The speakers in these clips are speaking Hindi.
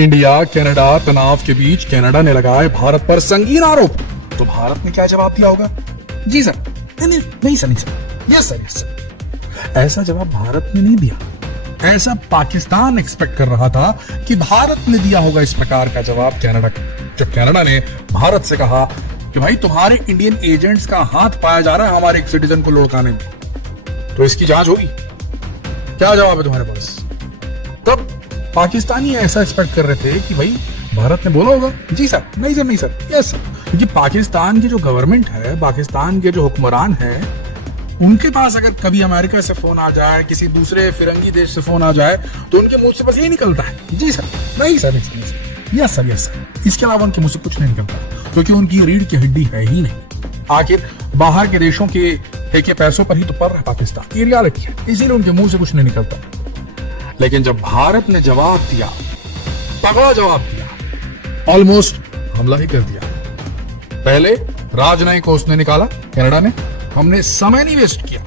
इंडिया कनाडा तनाव के बीच कनाडा ने लगाए भारत पर संगीन आरोप। तो भारत ने क्या जवाब दिया होगा? जी सर, नहीं सर, यस सर। ऐसा जवाब भारत ने नहीं दिया। ऐसा पाकिस्तान एक्सपेक्ट कर रहा था कि भारत ने दिया होगा इस प्रकार का जवाब कनाडा को। जब कनाडा ने भारत से कहा कि भाई तुम्हारे इंडियन एजेंट्स का हाथ पाया जा रहा है हमारे एक सिटीजन को लुढ़काने में, तो इसकी जांच होगी। क्या जवाब है तुम्हारे पास? तब पाकिस्तानी ऐसा एक्सपेक्ट कर रहे थे कि भाई भारत ने बोला होगा जी सर, नहीं सर, यस सर। क्योंकि पाकिस्तान की जो गवर्नमेंट है, पाकिस्तान के जो हुक्मरान है, उनके पास अगर कभी अमेरिका से फोन आ जाए, किसी दूसरे फिरंगी देश से फोन आ जाए, तो उनके मुंह से बस यही निकलता है जी सर, नहीं सर, यस सर। इसके अलावा उनके मुंह से कुछ नहीं निकलता, क्योंकि उनकी रीढ़ की हड्डी है ही नहीं। आखिर बाहर के देशों के फेंके पैसों पर ही तो पड़ रहा है पाकिस्तान, ये रियलिटी है, इसीलिए उनके मुंह से कुछ नहीं निकलता। लेकिन जब भारत ने जवाब दिया, तगड़ा जवाब दिया, ऑलमोस्ट हमला ही कर दिया। पहले राजनयिक को उसने निकाला कनाडा ने, हमने समय नहीं वेस्ट किया।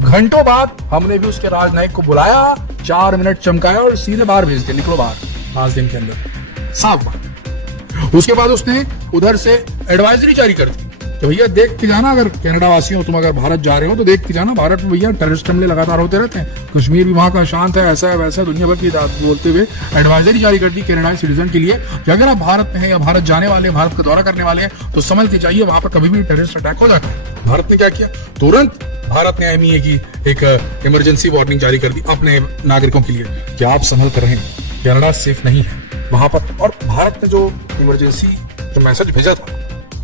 घंटों बाद हमने भी उसके राजनयिक को बुलाया, 4 मिनट चमकाया और सीधे बाहर भेज दिया, निकलो बाहर 5 दिन के अंदर, साफ बात। उसके बाद उसने उधर से एडवाइजरी जारी कर दी तो भैया देख के जाना, अगर कनाडा वासी हो तुम, अगर भारत जा रहे हो तो देख के जाना, भारत में भैया टेररिस्ट हमले लगातार होते रहते हैं, कश्मीर भी वहां का शांत है, ऐसा है वैसा, दुनिया भर की बोलते हुए एडवाइजरी जारी कर दी कनाडाई सिटीजन के लिए कि अगर आप भारत में हैं या भारत जाने वाले हैं, भारत का दौरा करने वाले हैं, तो समझ के जाइए वहां पर कभी भी टेररिस्ट अटैक हो जाता है। भारत ने क्या किया? तुरंत भारत ने एमईए की एक इमरजेंसी वार्निंग जारी कर दी अपने नागरिकों के लिए कि आप संभल कर रहें, कनाडा सेफ नहीं है वहां पर। और भारत ने जो इमरजेंसी जो मैसेज भेजा था,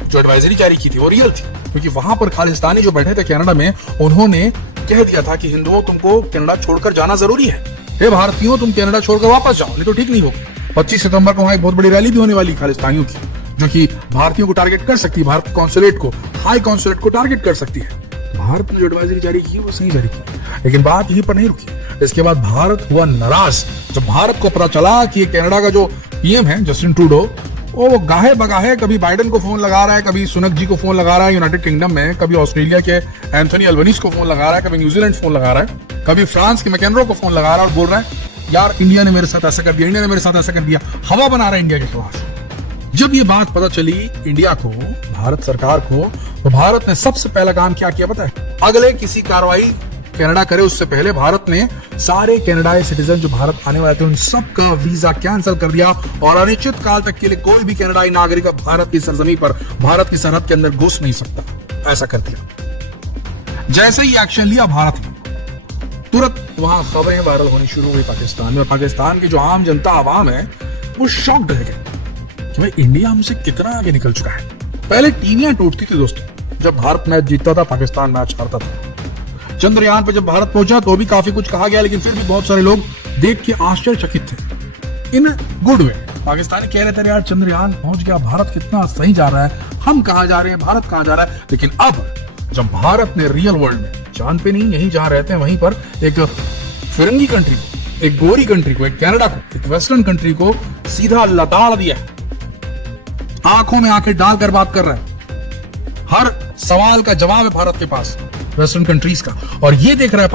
जो एडवाइजरी जारी की थी, वो रियल थी, क्योंकि वहां पर खालिस्तानी जो बैठे थे कनाडा में, उन्होंने कह दिया था कि हिंदुओं तुमको कनाडा छोड़कर जाना जरूरी है, हे भारतीयों तुम कनाडा छोड़कर वापस जाओ, नहीं तो ठीक नहीं होगा। 25 सितंबर को वहां एक बहुत बड़ी रैली भी होने वाली खालिस्तानियों की, जो कि भारतीयों को टारगेट कर सकती है, भारत कॉन्सुलेट को, हाई कॉन्सुलेट को टारगेट कर सकती है। भारत ने जो एडवाइजरी जारी की वो सही जारी की, लेकिन बात यहीं पर नहीं रुकी। इसके बाद भारत हुआ नाराज जब भारत को पता चला कि कनाडा का जो पीएम है जस्टिन ट्रूडो, वो गाहे बगाहे कभी बाइडेन को फोन लगा रहा है, कभी सुनक जी को फोन लगा रहा है यूनाइटेड किंगडम में, कभी ऑस्ट्रेलिया के एंथोनी अल्बनीज को फोन लगा रहा है, कभी न्यूजीलैंड फोन लगा रहा है, कभी फ्रांस के मैकेनरो को फोन लगा रहा है और बोल रहा है यार इंडिया ने मेरे साथ ऐसा कर दिया, इंडिया ने मेरे साथ ऐसा कर दिया, हवा बना रहा है इंडिया के खिलाफ। जब ये बात पता चली इंडिया को, भारत सरकार को, तो भारत ने सबसे पहला काम क्या किया पता है? अगले किसी कार्रवाई कनाडा करे उससे पहले भारत ने सारे कनाडाई सिटीजन जो भारत आने वाले थे उन सबका वीजा कैंसिल कर दिया और अनिश्चित काल तक के लिए कोई भी कनाडाई नागरिक भारत की सरजमी पर, भारत की सरहद के अंदर घुस नहीं सकता, ऐसा कर दिया। जैसे ही एक्शन लिया भारत ने, तुरंत वहां खबरें वायरल होनी शुरू हुई पाकिस्तान में, और पाकिस्तान की जो आम जनता आवाम है वो शॉक्ड रह गए कि भाई इंडिया हमसे कितना आगे निकल चुका है। पहले टीवियां टूटती थी दोस्तों जब भारत मैच जीतता था, पाकिस्तान मैच हारता था। चंद्रयान पर जब भारत पहुंचा तो भी काफी कुछ कहा गया, लेकिन फिर भी बहुत सारे लोग देख के आश्चर्यचकित थे, इन गुड वे। पाकिस्तानी कह रहे थे यार चंद्रयान पहुंच गया, भारत कितना सही जा रहा है, हम कहां जा रहे हैं, भारत कहां जा रहा है। लेकिन अब जब भारत ने रियल वर्ल्ड में, चांद पे नहीं, यहीं जहां रहते हैं वहीं पर, एक फिरंगी कंट्री को, एक गोरी कंट्री को, एक कनाडा को, एक वेस्टर्न कंट्री को सीधा लताड़ दिया, आंखों में आंखें डालकर बात कर रहा है, हर सवाल का जवाब है भारत के पास, वेस्टर्न कंट्रीज का। और ये देख रहा है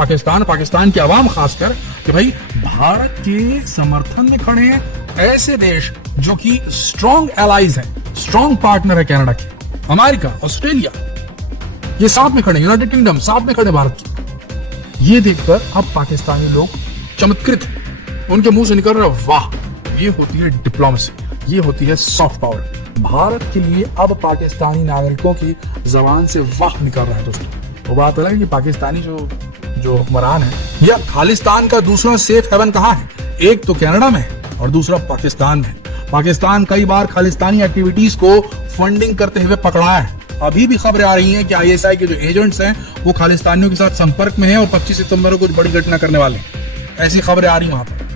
पाकिस्तान की आवाम खासकर, कि भाई भारत के समर्थन में खड़े हैं ऐसे देश जो कि स्ट्रॉन्ग एलाइज हैं, स्ट्रॉन्ग पार्टनर है कनाडा के, अमेरिका, ऑस्ट्रेलिया, ये साथ में खड़े, यूनाइटेड किंगडम साथ में खड़े भारत की। ये देखकर अब पाकिस्तानी लोग चमत्कृत हैं, उनके मुंह से निकल रहा है वाह, ये होती है डिप्लोमेसी, ये होती है सॉफ्ट पावर। भारत के लिए अब पाकिस्तानी नागरिकों की जबान से वाह निकल रहा है दोस्तों। वो बात अलग है कि पाकिस्तानी जो हुक्मरान है, या खालिस्तान का दूसरा सेफ हेवन कहाँ है? एक तो कनाडा में है और दूसरा पाकिस्तान में। पाकिस्तान कई बार खालिस्तानी एक्टिविटीज को फंडिंग करते हुए पकड़ा है। अभी भी खबरें आ रही हैं कि आईएसआई के जो एजेंट्स हैं वो खालिस्तानियों के साथ संपर्क में हैं और 25 सितंबर को कुछ बड़ी घटना करने वाले हैं, ऐसी खबरें आ रही वहां पर।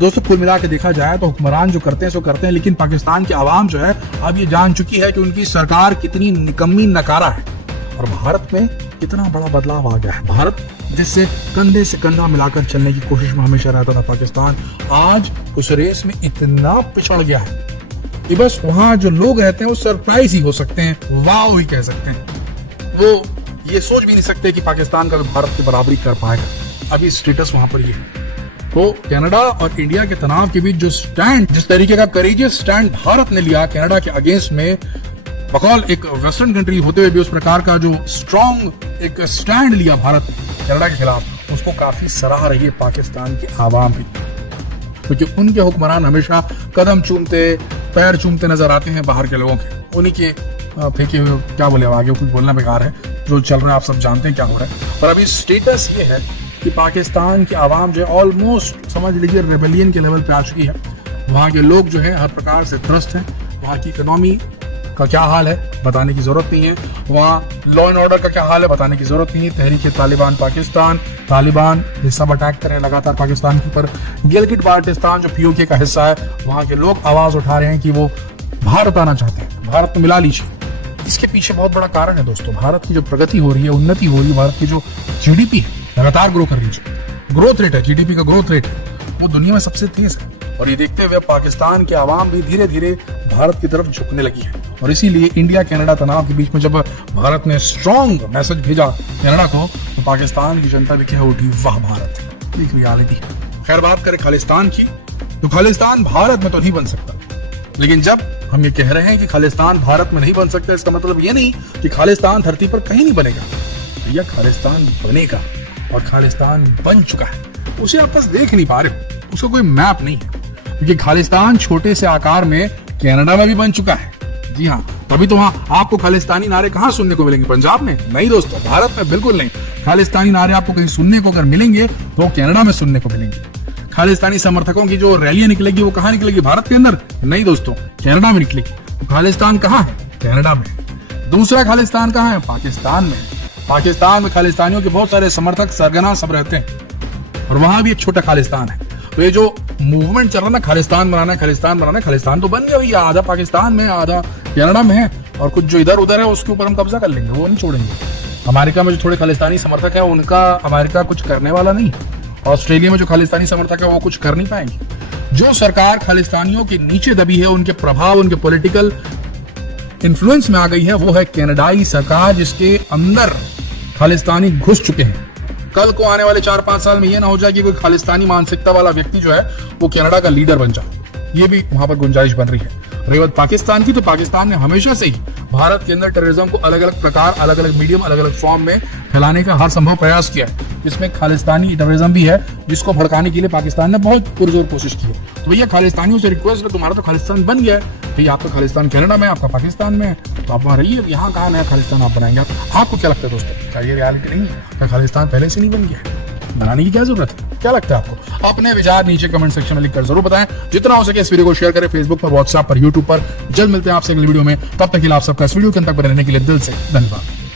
दोस्तों कुल मिला के देखा जाए तो हुक्मरान जो करते हैं सो करते हैं, लेकिन पाकिस्तान की आवाम जो है अब ये जान चुकी है कि उनकी सरकार कितनी निकम्मी नकारा है और भारत में कितना बड़ा बदलाव आ गया है। भारत जिससे कंधे से कंधा मिलाकर चलने की कोशिश में हमेशा रहता था पाकिस्तान, आज उस रेस में इतना पिछड़ गया है कि बस वहां जो लोग रहते हैं वो सरप्राइज ही हो सकते हैं, वाह ही कह सकते हैं। वो ये सोच भी नहीं सकते कि पाकिस्तान का भारत की बराबरी कर पाएगा। अभी स्टेटस वहां पर ये है। तो कनाडा और इंडिया के तनाव के बीच जो स्टैंड, जिस तरीके का करेजियस स्टैंड भारत ने लिया कनाडा के अगेंस्ट में, बकौल एक वेस्टर्न कंट्री होते हुए भी उस प्रकार का जो स्ट्रॉन्ग एक स्टैंड लिया भारत ने कनाडा के खिलाफ, उसको काफी सराह रही है पाकिस्तान की आवाम भी, क्योंकि उनके हुक्मरान हमेशा कदम चूमते, पैर चूमते नजर आते हैं बाहर के लोगों के। उन्हीं के फेंके हुए, क्या बोले आगे कुछ बोलना बेकार है, जो चल रहा है आप सब जानते हैं क्या हो रहा है। पर अभी स्टेटस ये है कि पाकिस्तान की आवाम जो है ऑलमोस्ट समझ लीजिए रेबेलियन के लेवल पे आ चुकी है। वहाँ के लोग जो है हर प्रकार से त्रस्त हैं। वहाँ की इकोनॉमी का क्या हाल है बताने की जरूरत नहीं है, वहाँ लॉ एंड ऑर्डर का क्या हाल है बताने की जरूरत नहीं है। तहरीक तालिबान पाकिस्तान, तालिबान ये सब अटैक कर रहे हैं लगातार पाकिस्तान के ऊपर। गिलगिट बाल्टिस्तान जो पीओके का हिस्सा है, वहाँ के लोग आवाज उठा रहे हैं कि वो भारत आना चाहते हैं, भारत में मिला लीजिए। इसके पीछे बहुत बड़ा कारण है दोस्तों, भारत की जो प्रगति हो रही है, उन्नति हो रही है, भारत की जो जीडीपी है लगातार ग्रो कर रही है, ग्रोथ रेट है, जीडीपी का ग्रोथ रेट है वो दुनिया में सबसे तेज है। और ये देखते हुए पाकिस्तान के आवाम भी धीरे धीरे भारत की तरफ झुकने लगी है। और इसीलिए इंडिया कनाडा तनाव के बीच में जब भारत ने स्ट्रॉन्ग मैसेज भेजा कनाडा को, तो पाकिस्तान की जनता भी कह उठी, वाह भारत, एक रियलिटी है। खैर बात करें खालिस्तान की, तो खालिस्तान भारत में तो नहीं बन सकता, लेकिन जब हम ये कह रहे हैं कि खालिस्तान भारत में नहीं बन सकता, इसका मतलब ये नहीं कि खालिस्तान धरती पर कहीं नहीं बनेगा। भैया खालिस्तान बनेगा, और खालिस्तान बन चुका है, उसे आप बस देख नहीं पा रहे हो, उसका कोई मैप नहीं है। क्योंकि खालिस्तान छोटे से आकार में कनाडा में भी बन चुका है। जी हाँ, तभी तो वहां आपको खालिस्तानी नारे कहाँ सुनने को मिलेंगे, पंजाब में नहीं दोस्तों, भारत में बिल्कुल नहीं। खालिस्तानी नारे आपको कहीं सुनने को अगर मिलेंगे तो कनाडा में सुनने को मिलेंगे। खालिस्तानी समर्थकों की जो रैलियां निकलेगी वो कहाँ निकलेगी, भारत के अंदर नहीं दोस्तों, कनाडा में निकलेगी। तो खालिस्तान कहाँ है, कनाडा में। दूसरा खालिस्तान कहाँ है, पाकिस्तान में। पाकिस्तान में खालिस्तानियों के बहुत सारे समर्थक सरगना सब रहते हैं, और वहां भी एक छोटा खालिस्तान है। तो ये जो मूवमेंट चल रहा है ना, खालिस्तान बनाना है, खालिस्तान बनाना है, खालिस्तान तो बन गया भैया, आधा पाकिस्तान में आधा कनाडा में है, और कुछ जो इधर उधर है उसके ऊपर हम कब्जा कर लेंगे, वो नहीं छोड़ेंगे। अमेरिका में जो थोड़े खालिस्तानी समर्थक है उनका अमेरिका कुछ करने वाला नहीं। ऑस्ट्रेलिया में जो खालिस्तानी समर्थक है वो कुछ कर नहीं पाएंगे। जो सरकार खालिस्तानियों के नीचे दबी है, उनके प्रभाव, उनके पॉलिटिकल इन्फ्लुएंस में आ गई है, वो है कनाडाई सरकार, जिसके अंदर खालिस्तानी घुस चुके हैं। कल को आने वाले 4-5 साल में ये ना हो जाए कि कोई खालिस्तानी मानसिकता वाला व्यक्ति जो है वो कनाडा का लीडर बन जाए, ये भी वहां पर गुंजाइश बन रही है। रही बात पाकिस्तान की, तो पाकिस्तान ने हमेशा से ही भारत के अंदर टेररिज्म को अलग अलग प्रकार, अलग अलग मीडियम, अलग अलग फॉर्म में फैलाने का हर संभव प्रयास किया है, जिसमें खालिस्तानी टेररिज्म भी है, जिसको भड़काने के लिए पाकिस्तान ने बहुत पुरजोर कोशिश की है। तो भैया खालिस्तानियों से रिक्वेस्ट है, तुम्हारा तो खालिस्तान बन गया है भैया, आपका खालिस्तान कनाडा में, आपका पाकिस्तान में है, तो आप वहां रहिए, यहाँ कहाँ नया खालिस्तान आप बनाएंगे। आपको क्या लगता है दोस्तों, क्या ये रियलिटी नहीं है, क्या खालिस्तान पहले से नहीं बन गया है, बनाने की क्या जरूरत है, क्या लगता है आपको? अपने विचार नीचे कमेंट सेक्शन में लिखकर जरूर बताएं। जितना हो सके इस वीडियो को शेयर करें, फेसबुक पर, व्हाट्सएप पर, यूट्यूब पर। जल्द मिलते हैं आपसे अगले वीडियो में, तब तक के लिए आप सबका इस वीडियो के अंत तक बने रहने के लिए दिल से धन्यवाद।